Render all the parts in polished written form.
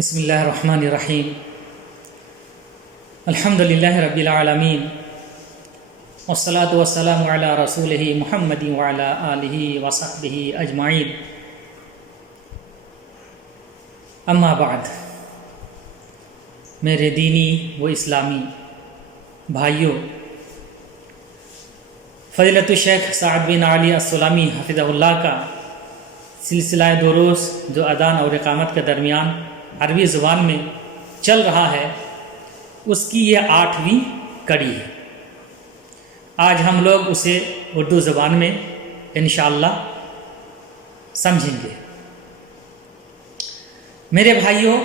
بسم اللہ الرحمن الرحیم الحمد للہ رب العالمین والصلاة والسلام علی رسولہ محمد وعلی آلہ وصحبہ اجمعین اما بعد، میرے دینی و اسلامی بھائیوں، فضیلت الشیخ سعد بن علی السلامی حفظہ اللہ کا سلسلہ دروس جو اذان اور اقامت کے درمیان عربی زبان میں چل رہا ہے، اس کی یہ 8ویں کڑی ہے۔ آج ہم لوگ اسے اردو زبان میں انشاءاللہ سمجھیں گے۔ میرے بھائیوں،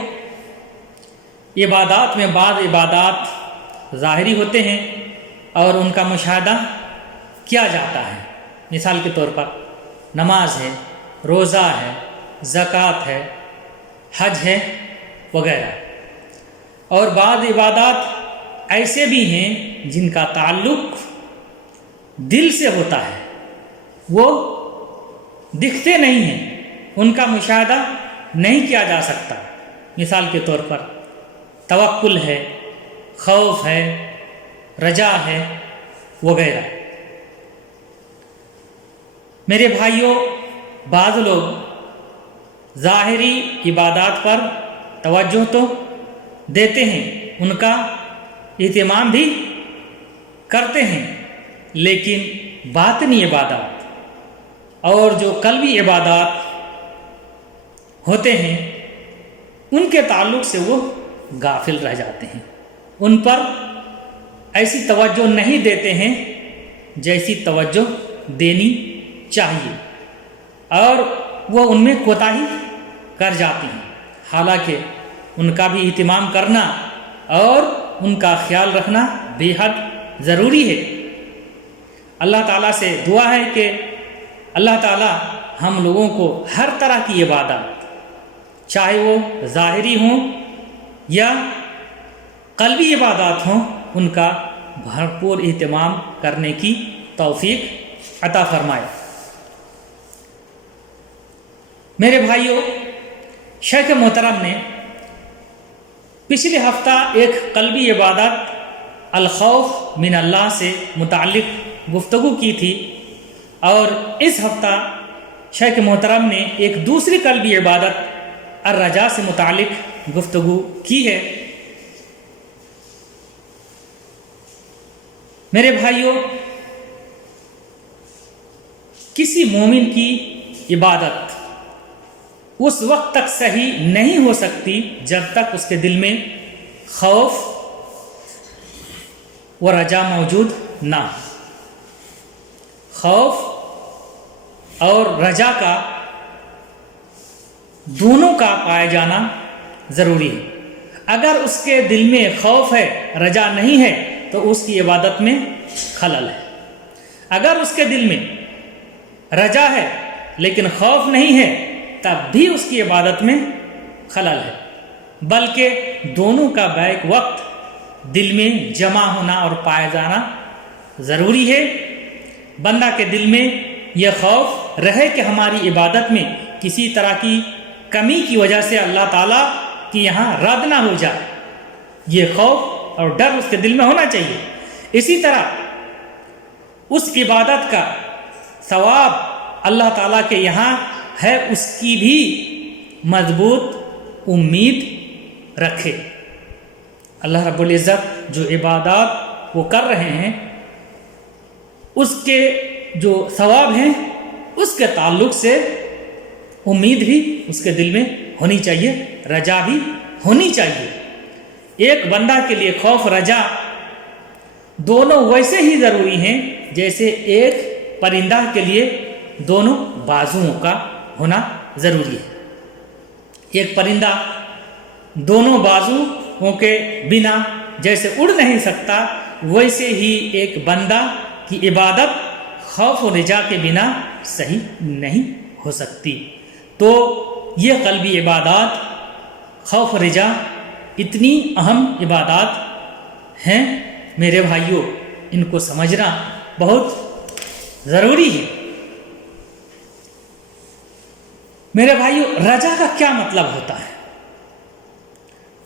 عبادات میں بعض عبادات ظاہری ہوتے ہیں اور ان کا مشاہدہ کیا جاتا ہے۔ مثال کے طور پر نماز ہے، روزہ ہے، زکوٰۃ ہے، حج ہے وغیرہ۔ اور بعض عبادات ایسے بھی ہیں جن کا تعلق دل سے ہوتا ہے، وہ دکھتے نہیں ہیں، ان کا مشاہدہ نہیں کیا جا سکتا۔ مثال کے طور پر توکل ہے، خوف ہے، رجا ہے وغیرہ۔ میرے بھائیوں، بعض لوگ ظاہری عبادات پر توجہ تو دیتے ہیں، ان کا اہتمام بھی کرتے ہیں، لیکن باطنی عبادات اور جو قلبی عبادات ہوتے ہیں ان کے تعلق سے وہ غافل رہ جاتے ہیں، ان پر ایسی توجہ نہیں دیتے ہیں جیسی توجہ دینی چاہیے، اور وہ ان میں کوتاہی کر جاتے ہیں۔ حالانکہ ان کا بھی اہتمام کرنا اور ان کا خیال رکھنا بے حد ضروری ہے۔ اللہ تعالیٰ سے دعا ہے کہ اللہ تعالیٰ ہم لوگوں کو ہر طرح کی عبادات، چاہے وہ ظاہری ہوں یا قلبی عبادات ہوں، ان کا بھرپور اہتمام کرنے کی توفیق عطا فرمائے۔ میرے بھائیوں، شیخ محترم نے پچھلے ہفتہ ایک قلبی عبادت الخوف من اللہ سے متعلق گفتگو کی تھی، اور اس ہفتہ شیخ محترم نے ایک دوسری قلبی عبادت الرجا سے متعلق گفتگو کی ہے۔ میرے بھائیوں، کسی مومن کی عبادت اس وقت تک صحیح نہیں ہو سکتی جب تک اس کے دل میں خوف و رجا موجود نہ ہو۔ خوف اور رجا کا دونوں کا پایا جانا ضروری ہے۔ اگر اس کے دل میں خوف ہے، رجا نہیں ہے، تو اس کی عبادت میں خلل ہے۔ اگر اس کے دل میں رجا ہے لیکن خوف نہیں ہے، تب بھی اس کی عبادت میں خلل ہے، بلکہ دونوں کا بیک وقت دل میں جمع ہونا اور پایا جانا ضروری ہے۔ بندہ کے دل میں یہ خوف رہے کہ ہماری عبادت میں کسی طرح کی کمی کی وجہ سے اللہ تعالیٰ کی یہاں رد نہ ہو جائے، یہ خوف اور ڈر اس کے دل میں ہونا چاہیے۔ اسی طرح اس عبادت کا ثواب اللہ تعالیٰ کے یہاں ہے، اس کی بھی مضبوط امید رکھے۔ اللہ رب العزت جو عبادات وہ کر رہے ہیں، اس کے جو ثواب ہیں، اس کے تعلق سے امید بھی اس کے دل میں ہونی چاہیے، رجا بھی ہونی چاہیے۔ ایک بندہ کے لیے خوف رجا دونوں ویسے ہی ضروری ہیں جیسے ایک پرندہ کے لیے دونوں بازوؤں کا ہونا ضروری ہے۔ ایک پرندہ دونوں بازوؤں کے بنا جیسے اڑ نہیں سکتا، ویسے ہی ایک بندہ کی عبادت خوف و رجا کے بنا صحیح نہیں ہو سکتی۔ تو یہ قلبی عبادات، خوف و رجا، اتنی اہم عبادات ہیں میرے بھائیوں، ان کو سمجھنا بہت ضروری ہے۔ میرے بھائیو، رجا کا کیا مطلب ہوتا ہے؟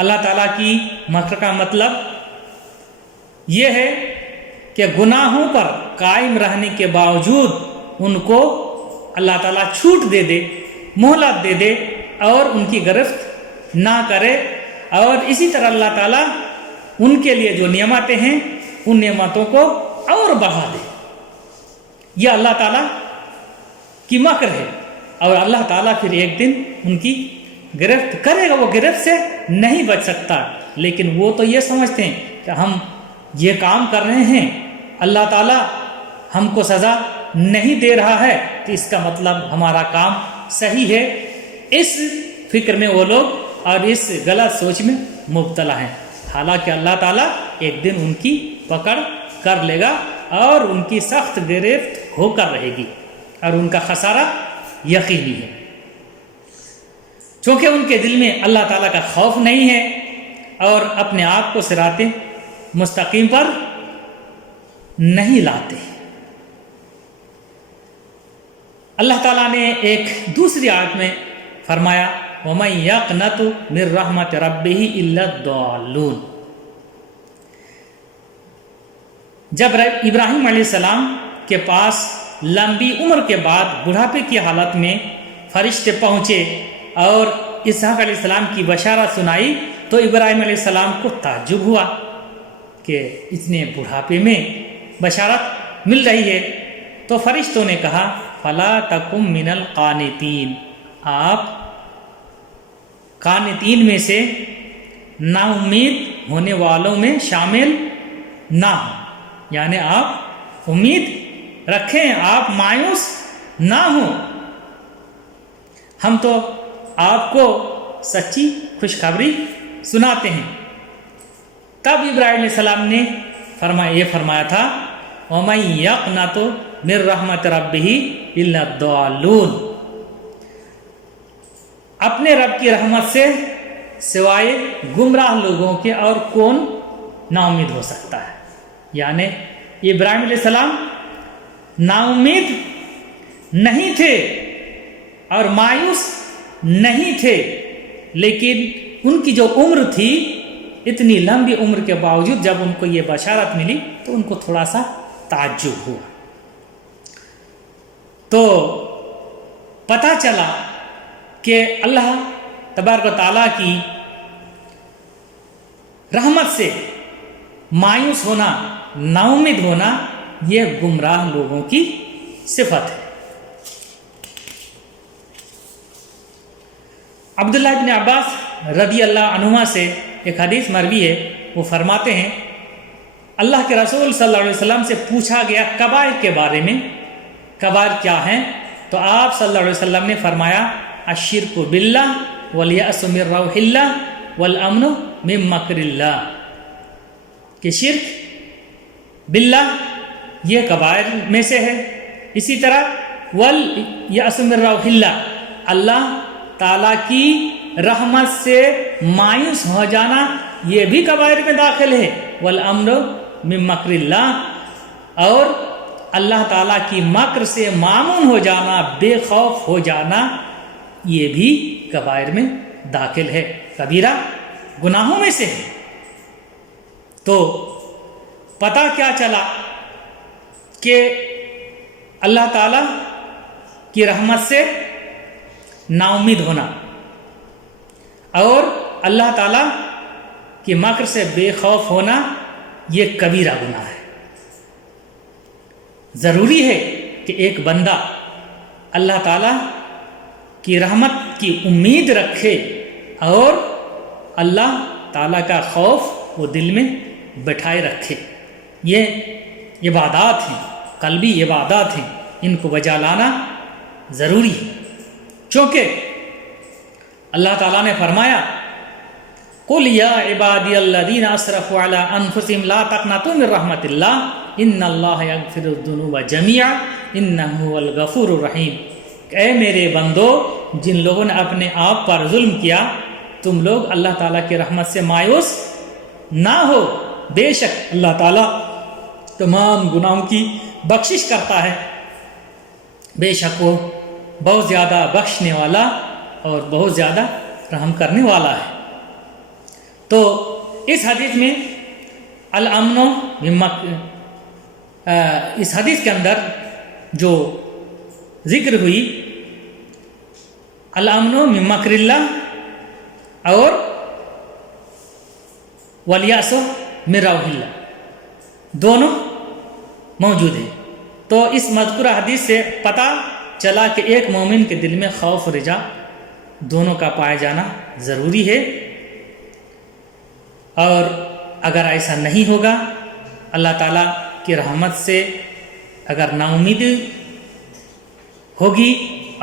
اللہ تعالیٰ کی مغفرت کا مطلب یہ ہے کہ گناہوں پر قائم رہنے کے باوجود ان کو اللہ تعالیٰ چھوٹ دے دے، مہلت دے دے اور ان کی گرفت نہ کرے، اور اسی طرح اللہ تعالیٰ ان کے لیے جو نعمتیں ہیں ان نعمتوں کو اور بڑھا دے۔ یہ اللہ تعالیٰ کی مکر ہے، اور اللہ تعالیٰ پھر ایک دن ان کی گرفت کرے گا، وہ گرفت سے نہیں بچ سکتا۔ لیکن وہ تو یہ سمجھتے ہیں کہ ہم یہ کام کر رہے ہیں، اللہ تعالیٰ ہم کو سزا نہیں دے رہا ہے، تو اس کا مطلب ہمارا کام صحیح ہے۔ اس فکر میں وہ لوگ اور اس غلط سوچ میں مبتلا ہیں، حالانکہ اللہ تعالیٰ ایک دن ان کی پکڑ کر لے گا اور ان کی سخت گرفت ہو کر رہے گی، اور ان کا خسارہ یقینی ہے، چونکہ ان کے دل میں اللہ تعالیٰ کا خوف نہیں ہے اور اپنے آپ کو صراط مستقیم پر نہیں لاتے۔ اللہ تعالیٰ نے ایک دوسری آیت میں فرمایا وَمَن يَقْنَطُ مِن رَحْمَتِ رَبِّهِ إِلَّا الضَّالُّونَ۔ جب ابراہیم علیہ السلام کے پاس لمبی عمر کے بعد بڑھاپے کی حالت میں فرشتے پہنچے اور اسحاق علیہ السلام کی بشارت سنائی، تو ابراہیم علیہ السلام کو تعجب ہوا کہ اتنے بڑھاپے میں بشارت مل رہی ہے۔ تو فرشتوں نے کہا فَلَا تَكُن مِّنَ الْقَانِتِينَ، آپ قانتین میں سے نا امید ہونے والوں میں شامل نہ ہوں، یعنی آپ امید رکھیں، آپ مایوس نہ ہوں، ہم تو آپ کو سچی خوشخبری سناتے ہیں۔ تب ابراہیم علیہ السلام نے فرمایا تھا وَمَن يَقْنَطُ مِن رَحْمَتِ رَبِّهِ إِلَّا الضَّالُّونَ، اپنے رب کی رحمت سے سوائے گمراہ لوگوں کے اور کون نا امید ہو سکتا ہے۔ یعنی ابراہیم علیہ السلام نا امید نہیں تھے اور مایوس نہیں تھے، لیکن ان کی جو عمر تھی، اتنی لمبی عمر کے باوجود جب ان کو یہ بشارت ملی تو ان کو تھوڑا سا تعجب ہوا۔ تو پتہ چلا کہ اللہ تبارک و تعالیٰ کی رحمت سے مایوس ہونا، نا امید ہونا، یہ گمراہ لوگوں کی صفت ہے۔ عبداللہ بن عباس رضی اللہ عنہما سے ایک حدیث مروی ہے، وہ فرماتے ہیں اللہ کے رسول صلی اللہ علیہ وسلم سے پوچھا گیا کبائر کے بارے میں، کبائر کیا ہیں؟ تو آپ صلی اللہ علیہ وسلم نے فرمایا الشرک باللہ والیأس من روح اللہ والامن من مکر اللہ، کہ شرک باللہ یہ کبائر میں سے ہے، اسی طرح والیأس من روح اللہ، اللہ تعالیٰ کی رحمت سے مایوس ہو جانا یہ بھی کبائر میں داخل ہے، والامن من مکر اللہ، اور اللہ تعالیٰ کی مکر سے مامون ہو جانا، بے خوف ہو جانا، یہ بھی کبائر میں داخل ہے، کبیرہ گناہوں میں سے ہے۔ تو پتہ کیا چلا کہ اللہ تعالیٰ کی رحمت سے نا امید ہونا اور اللہ تعالیٰ کی مکر سے بے خوف ہونا یہ کبیرہ گناہ ہے۔ ضروری ہے کہ ایک بندہ اللہ تعالیٰ کی رحمت کی امید رکھے اور اللہ تعالیٰ کا خوف وہ دل میں بٹھائے رکھے۔ یہ عبادات ہیں، قلبی عبادات ہیں، ان کو بجا لانا ضروری ہے، چونکہ اللہ تعالیٰ نے فرمایا قُلْ يَا عِبَادِيَ الَّذِينَ أَسْرَفُوا عَلَىٰ أَنفُسِهِمْ لَا تَقْنَطُوا مِن رَحْمَةِ اللَّهِ إِنَّ اللَّهَ يَغْفِرُ الذُّنُوبَ جَمِيعًا إِنَّهُ هُوَ الْغَفُورُ الرَّحِيمُ، اے میرے بندو، جن لوگوں نے اپنے آپ پر ظلم کیا، تم لوگ اللہ تعالیٰ کی رحمت سے مایوس نہ ہو، بے شک اللہ تعالیٰ تمام گناہوں کی بخشش کرتا ہے، بے شک وہ بہت زیادہ بخشنے والا اور بہت زیادہ رحم کرنے والا ہے۔ تو اس حدیث میں اس حدیث کے اندر جو ذکر ہوئی الامن من مکر اللہ اور والیأس من روح اللہ دونوں موجود ہیں. تو اس مذکورہ حدیث سے پتہ چلا کہ ایک مومن کے دل میں خوف و رجا دونوں کا پایا جانا ضروری ہے، اور اگر ایسا نہیں ہوگا اللہ تعالیٰ کی رحمت سے اگر نا امید ہوگی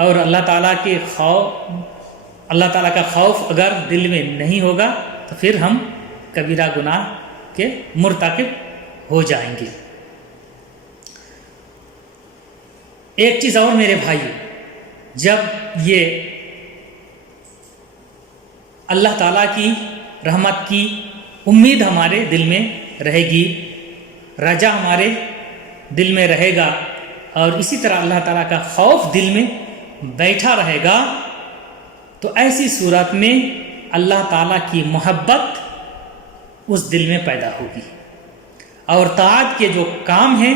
اور اللہ تعالیٰ کا خوف اگر دل میں نہیں ہوگا تو پھر ہم کبیرہ گناہ کے مرتکب ہو جائیں گے. ایک چیز اور میرے بھائی، جب یہ اللہ تعالیٰ کی رحمت کی امید ہمارے دل میں رہے گی، رجا ہمارے دل میں رہے گا، اور اسی طرح اللہ تعالیٰ کا خوف دل میں بیٹھا رہے گا، تو ایسی صورت میں اللہ تعالیٰ کی محبت اس دل میں پیدا ہوگی، اور طاعت کے جو کام ہیں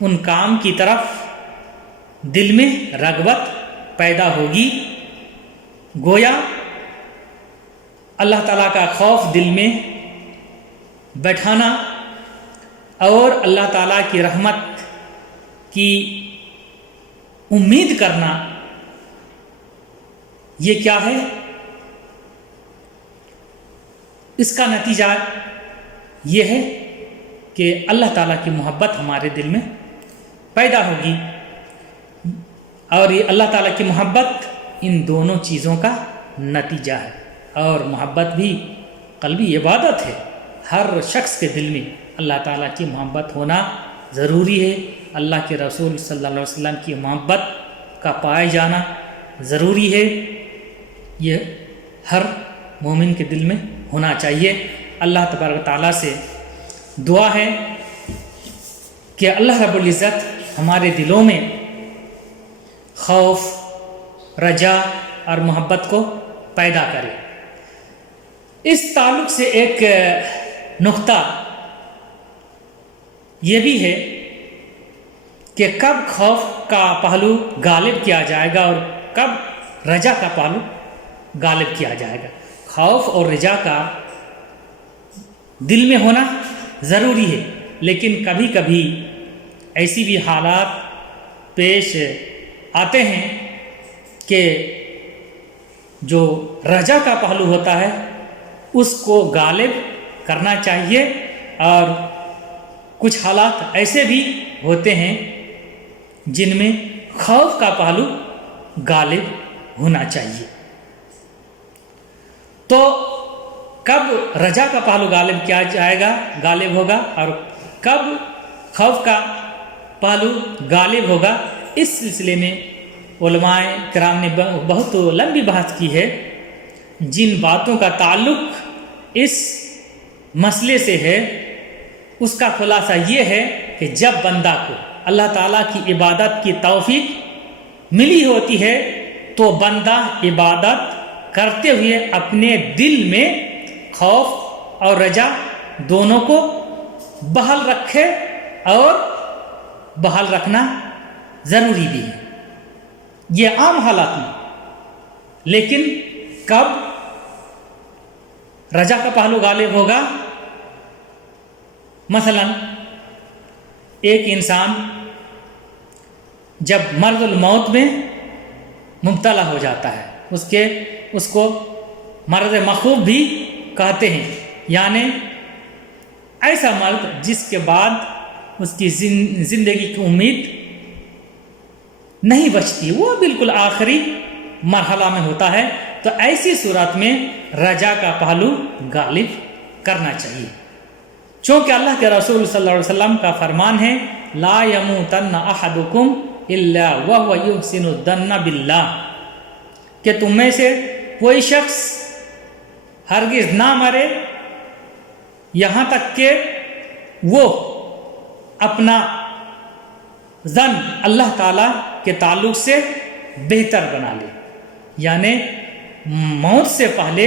ان کام کی طرف دل میں رغبت پیدا ہوگی. گویا اللہ تعالیٰ کا خوف دل میں بیٹھانا اور اللہ تعالیٰ کی رحمت کی امید کرنا، یہ کیا ہے؟ اس کا نتیجہ یہ ہے کہ اللہ تعالیٰ کی محبت ہمارے دل میں پیدا ہوگی، اور یہ اللہ تعالیٰ کی محبت ان دونوں چیزوں کا نتیجہ ہے. اور محبت بھی قلبی عبادت ہے. ہر شخص کے دل میں اللہ تعالیٰ کی محبت ہونا ضروری ہے. اللہ کے رسول صلی اللہ علیہ وسلم کی محبت کا پائے جانا ضروری ہے. یہ ہر مومن کے دل میں ہونا چاہیے. اللہ تبارک و تعالیٰ سے دعا ہے کہ اللہ رب العزت ہمارے دلوں میں خوف، رجا اور محبت کو پیدا کرے. اس تعلق سے ایک نقطہ یہ بھی ہے کہ کب خوف کا پہلو غالب کیا جائے گا اور کب رجا کا پہلو غالب کیا جائے گا. خوف اور رجا کا دل میں ہونا ضروری ہے، لیکن کبھی کبھی ایسی بھی حالات پیش آتے ہیں کہ جو رجا کا پہلو ہوتا ہے اس کو غالب کرنا چاہیے، اور کچھ حالات ایسے بھی ہوتے ہیں جن میں خوف کا پہلو غالب ہونا چاہیے. تو کب رجا کا پہلو غالب کیا جائے گا، غالب ہوگا، اور کب خوف کا پہلو غالب ہوگا، اس سلسلے میں علماء کرام نے بہت لمبی بحث کی ہے. جن باتوں کا تعلق اس مسئلے سے ہے اس کا خلاصہ یہ ہے کہ جب بندہ کو اللہ تعالیٰ کی عبادت کی توفیق ملی ہوتی ہے تو بندہ عبادت کرتے ہوئے اپنے دل میں خوف اور رجا دونوں کو بحال رکھے، اور بحال رکھنا ضروری بھی ہے. یہ عام حالات میں. لیکن کب رجا کا پہلو غالب ہوگا؟ مثلا ایک انسان جب مرض الموت میں مبتلا ہو جاتا ہے، اس کو مرض مخوف بھی کہتے ہیں، یعنی ایسا مرض جس کے بعد اس کی زندگی کی امید نہیں بچتی، وہ بالکل آخری مرحلہ میں ہوتا ہے. تو ایسی صورت میں رجا کا پہلو غالب کرنا چاہیے، چونکہ اللہ کے رسول صلی اللہ علیہ وسلم کا فرمان ہے لا یموتن احدکم الا وهو یحسن الظن باللہ، کہ تم میں سے کوئی شخص ہرگز نہ مرے یہاں تک کہ وہ اپنا ظن اللہ تعالیٰ کے تعلق سے بہتر بنا لے. یعنی موت سے پہلے